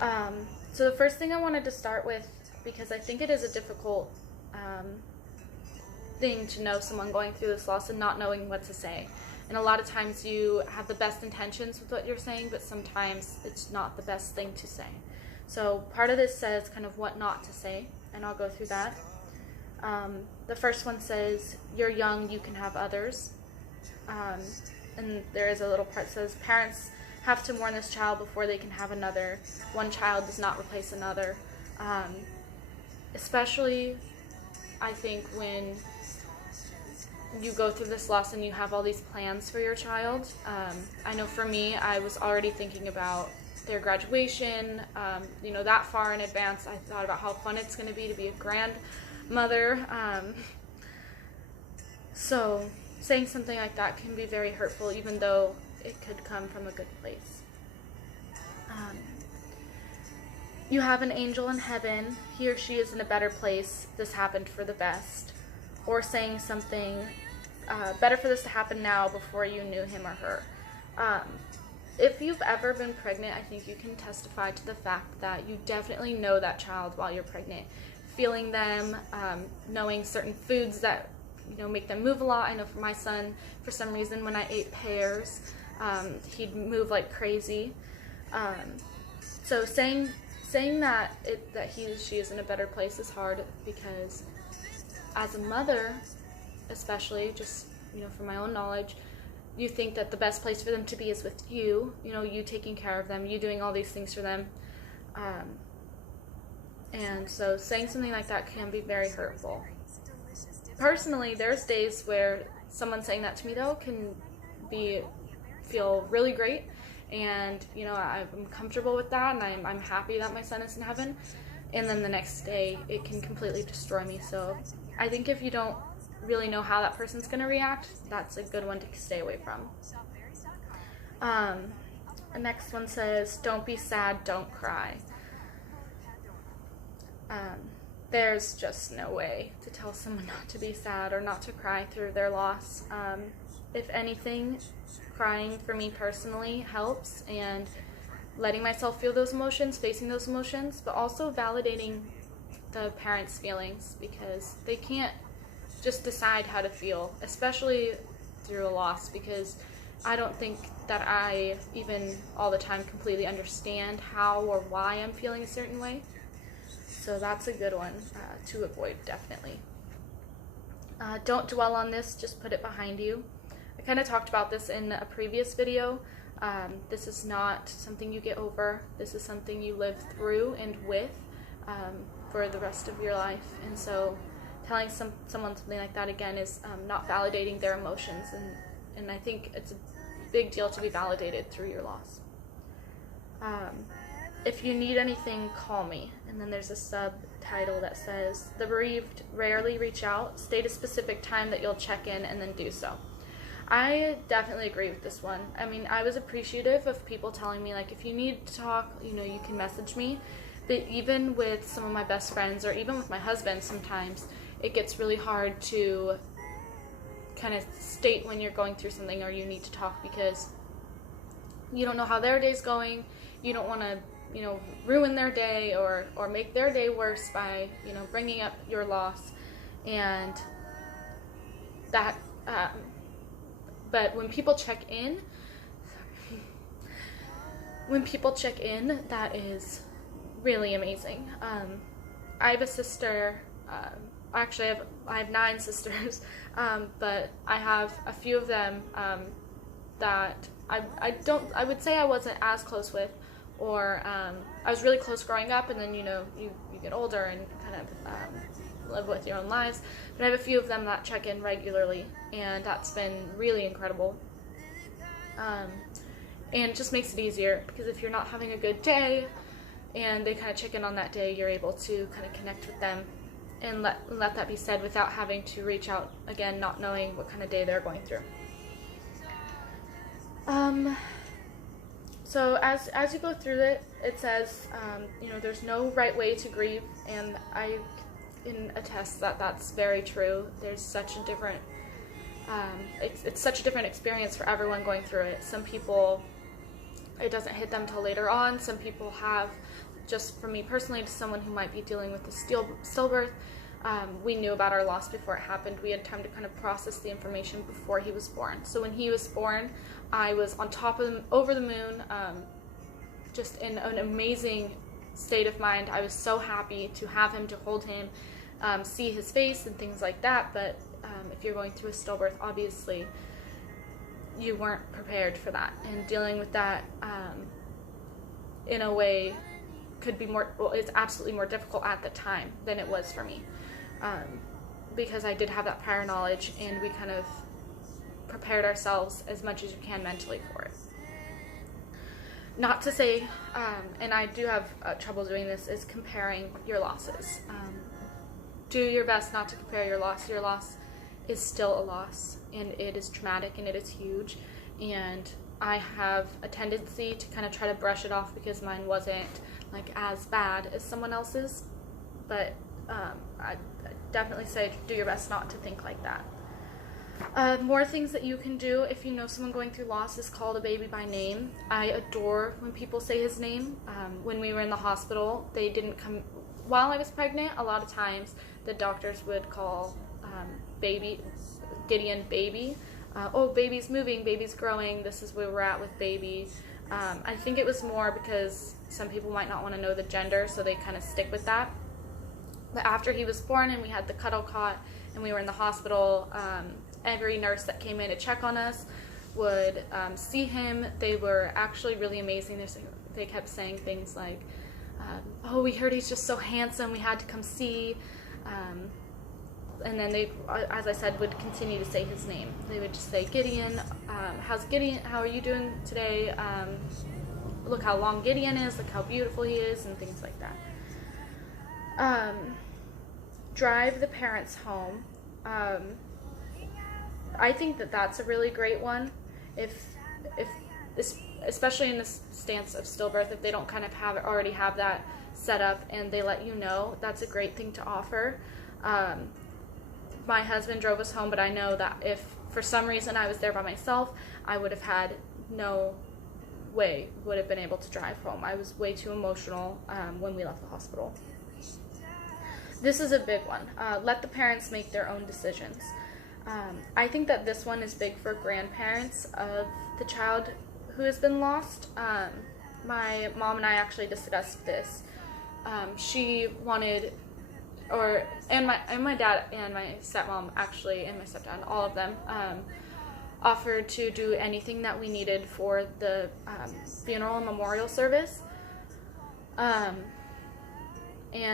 So the first thing I wanted to start with, because I think it is a difficult thing to know someone going through this loss and not knowing what to say. And a lot of times you have the best intentions with what you're saying, but sometimes it's not the best thing to say. So part of this says kind of what not to say, and I'll go through that. The first one says, you're young, you can have others. And there is a little part that says, parents have to mourn this child before they can have another. One child does not replace another. Especially, I think, when you go through this loss and you have all these plans for your child. I know for me, I was already thinking about their graduation, that far in advance. I thought about how fun it's going to be a grandmother. So saying something like that can be very hurtful, even though it could come from a good place. You have an angel in heaven. He or she is in a better place. This happened for the best. Or saying something, better for this to happen now before you knew him or her. If you've ever been pregnant, I think you can testify to the fact that you definitely know that child while you're pregnant. Feeling them, knowing certain foods that make them move a lot. I know for my son, for some reason, when I ate pears, he'd move like crazy. So saying that she is in a better place is hard, because as a mother, especially, just from my own knowledge, you think that the best place for them to be is with you. You taking care of them, you doing all these things for them, and so saying something like that can be very hurtful. Personally, there's days where someone saying that to me though can feel really great, and I'm comfortable with that, and I'm happy that my son is in heaven. And then the next day it can completely destroy me. So I think if you don't really know how that person's going to react, that's a good one to stay away from. The next one says, don't be sad, don't cry. There's just no way to tell someone not to be sad or not to cry through their loss. If anything, crying for me personally helps, and letting myself feel those emotions, facing those emotions, but also validating the parents' feelings, because they can't just decide how to feel, especially through a loss, because I don't think that I even all the time completely understand how or why I'm feeling a certain way. So that's a good one to avoid, definitely. Don't dwell on this, just put it behind you. I kind of talked about this in a previous video. This is not something you get over. This is something you live through and with for the rest of your life. And so telling someone something like that, again, is not validating their emotions. And I think it's a big deal to be validated through your loss. If you need anything, call me. And then there's a subtitle that says, the bereaved rarely reach out. State a specific time that you'll check in, and then do so. I definitely agree with this one. I mean, I was appreciative of people telling me, like, if you need to talk, you can message me. But even with some of my best friends, or even with my husband, sometimes it gets really hard to kind of state when you're going through something or you need to talk, because you don't know how their day's going. You don't want to ruin their day or make their day worse by bringing up your loss. And that but when people check in, that is really amazing. I have a sister. Actually, I have 9 sisters, but I have a few of them that I would say I wasn't as close with, or I was really close growing up, and then you get older and kind of live with your own lives. But I have a few of them that check in regularly, and that's been really incredible. And it just makes it easier, because if you're not having a good day and they kind of check in on that day, you're able to kind of connect with them and let that be said without having to reach out again, not knowing what kind of day they're going through. So as you go through it, it says, there's no right way to grieve, and I can attest that that's very true. There's such a different, it's such a different experience for everyone going through it. Some people, it doesn't hit them till later on. Some people have just for me personally, to someone who might be dealing with a stillbirth, we knew about our loss before it happened. We had time to kind of process the information before he was born. So when he was born, I was on top of him, over the moon, just in an amazing state of mind. I was so happy to have him, to hold him, see his face and things like that. But if you're going through a stillbirth, obviously you weren't prepared for that, and dealing with that in a way could be more, well, it's absolutely more difficult at the time than it was for me, because I did have that prior knowledge, and we kind of prepared ourselves as much as you can mentally for it. Not to say, and I do have trouble doing this, is comparing your losses. Do your best not to compare your loss. Your loss is still a loss, and it is traumatic, and it is huge, and I have a tendency to kind of try to brush it off because mine wasn't like as bad as someone else's, but I definitely say do your best not to think like that. More things that you can do if you know someone going through loss is call the baby by name. I adore when people say his name. When we were in the hospital, they didn't come while I was pregnant. A lot of times the doctors would call baby Gideon baby. Oh, baby's moving, baby's growing, this is where we're at with baby. I think it was more because some people might not want to know the gender, so they kind of stick with that. But after he was born and we had the cuddle cot and we were in the hospital, every nurse that came in to check on us would see him. They were actually really amazing. They kept saying things like, oh, we heard he's just so handsome, we had to come see. And then they, as I said, would continue to say his name. They would just say, Gideon, how's Gideon, how are you doing today? Look how long Gideon is, look how beautiful he is, and things like that. Drive the parents home. I think that that's a really great one. If especially in this stance of stillbirth, if they don't kind of already have that set up and they let you know, that's a great thing to offer. My husband drove us home, but I know that if for some reason I was there by myself, I would have had no way would have been able to drive home. I was way too emotional when we left the hospital. This is a big one. Let the parents make their own decisions. I think that this one is big for grandparents of the child who has been lost. My mom and I actually discussed this. She wanted, and my dad and my stepmom actually, and my stepdad, all of them, offered to do anything that we needed for the funeral and memorial service. And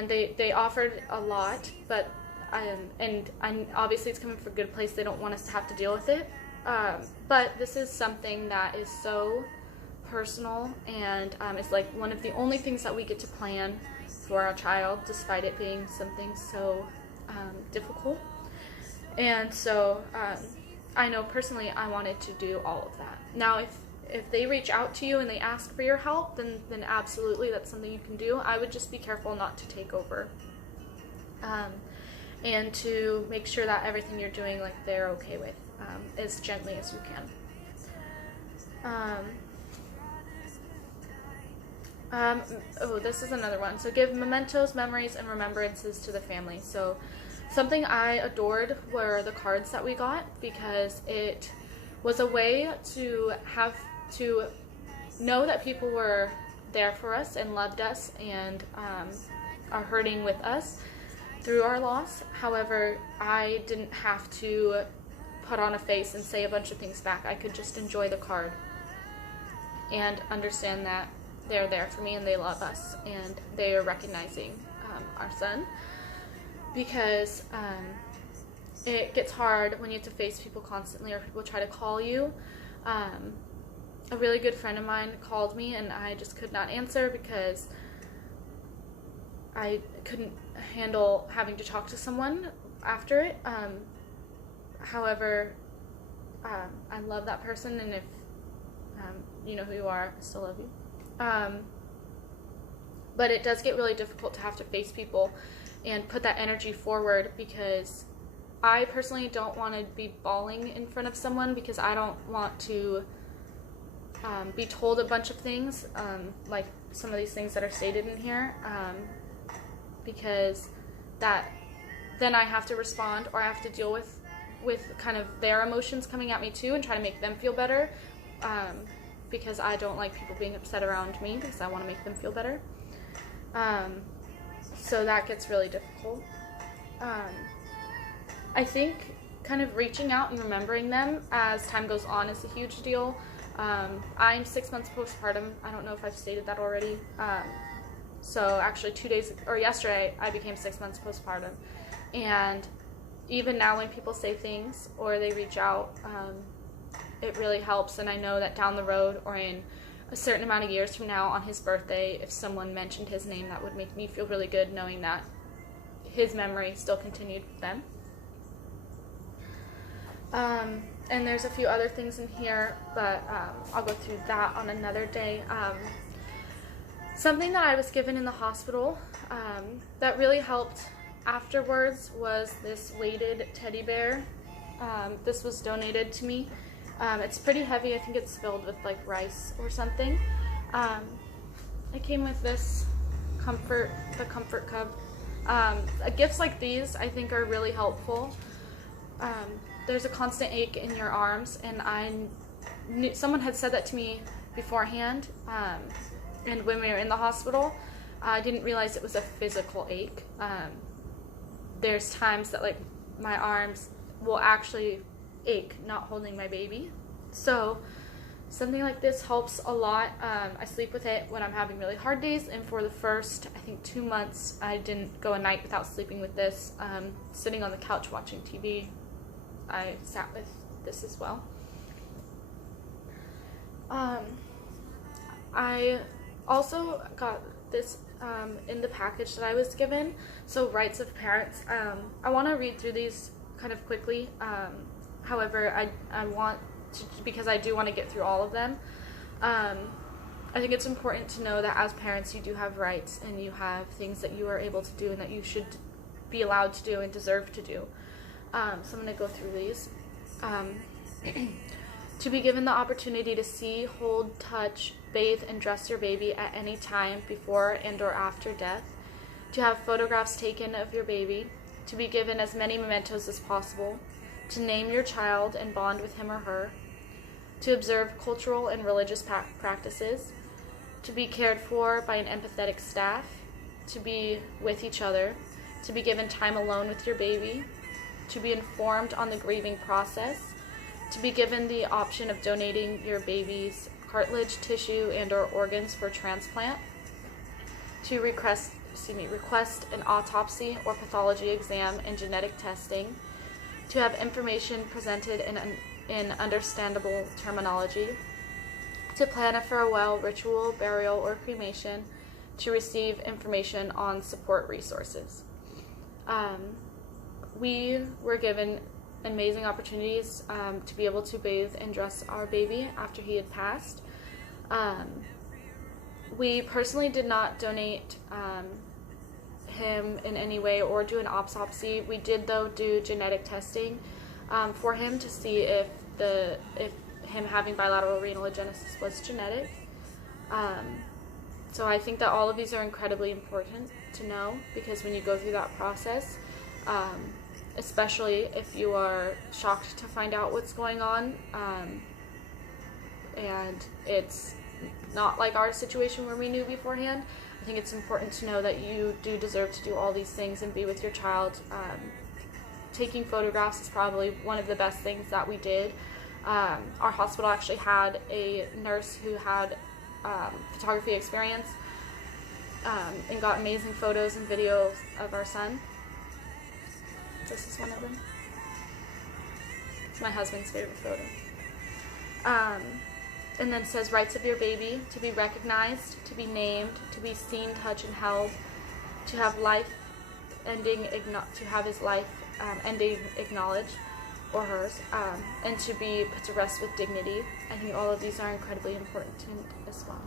they offered a lot, but and obviously it's coming from a good place. They don't want us to have to deal with it. But this is something that is so personal, and it's like one of the only things that we get to plan for our child, despite it being something so difficult. And so I know personally I wanted to do all of that. Now if they reach out to you and they ask for your help, then absolutely that's something you can do. I would just be careful not to take over, and to make sure that everything you're doing, like, they're okay with, as gently as you can. Oh, this is another one. So give mementos, memories, and remembrances to the family. So something I adored were the cards that we got, because it was a way to have to know that people were there for us and loved us and are hurting with us through our loss. However, I didn't have to put on a face and say a bunch of things back. I could just enjoy the card and understand that they're there for me and they love us and they are recognizing our son, because it gets hard when you have to face people constantly, or people try to call you. A really good friend of mine called me and I just could not answer because I couldn't handle having to talk to someone after it. However, I love that person, and if you know who you are, I still love you. But it does get really difficult to have to face people and put that energy forward, because I personally don't want to be bawling in front of someone, because I don't want to be told a bunch of things, like some of these things that are stated in here, because then I have to respond, or I have to deal with kind of their emotions coming at me too, and try to make them feel better, because I don't like people being upset around me, because I want to make them feel better. So that gets really difficult. I think kind of reaching out and remembering them as time goes on is a huge deal. I'm 6 months postpartum. I don't know if I've stated that already. So actually yesterday I became 6 months postpartum. And even now when people say things or they reach out, it really helps. And I know that down the road, or in a certain amount of years from now on his birthday, if someone mentioned his name, that would make me feel really good knowing that his memory still continued with them. And there's a few other things in here, but I'll go through that on another day. Something that I was given in the hospital that really helped afterwards was this weighted teddy bear. This was donated to me. It's pretty heavy. I think it's filled with like rice or something. It came with this the comfort cup. Gifts like these I think are really helpful. There's a constant ache in your arms, and I knew someone had said that to me beforehand, and when we were in the hospital, I didn't realize it was a physical ache. There's times that like my arms will actually ache not holding my baby, so something like this helps a lot. I sleep with it when I'm having really hard days, and for the first, I think, 2 months, I didn't go a night without sleeping with this. Sitting on the couch watching TV, I sat with this as well. I also got this in the package that I was given, so Rights of Parents. I want to read through these kind of quickly. However, I want to, because I do want to get through all of them. I think it's important to know that as parents you do have rights, and you have things that you are able to do and that you should be allowed to do and deserve to do. So I'm going to go through these. To be given the opportunity to see, hold, touch, bathe, and dress your baby at any time before and or after death. To have photographs taken of your baby. To be given as many mementos as possible. To name your child and bond with him or her. To observe cultural and religious practices. To be cared for by an empathetic staff. To be with each other. To be given time alone with your baby. To be informed on the grieving process. To be given the option of donating your baby's cartilage, tissue, and or organs for transplant. To request an autopsy or pathology exam and genetic testing. To have information presented in understandable terminology. To plan a farewell ritual, burial, or cremation. To receive information on support resources. We were given amazing opportunities to be able to bathe and dress our baby after he had passed. We personally did not donate him in any way or do an autopsy. We did, though, do genetic testing for him to see if him having bilateral renal agenesis was genetic. So I think that all of these are incredibly important to know, because when you go through that process, especially if you are shocked to find out what's going on, and it's not like our situation where we knew beforehand, I think it's important to know that you do deserve to do all these things and be with your child. Taking photographs is probably one of the best things that we did. Our hospital actually had a nurse who had photography experience and got amazing photos and videos of our son. This is one of them. It's my husband's favorite photo. And then it says rights of your baby: to be recognized, to be named, to be seen, touched, and held, to have to have his life ending acknowledged, or hers, and to be put to rest with dignity. I think all of these are incredibly important as well.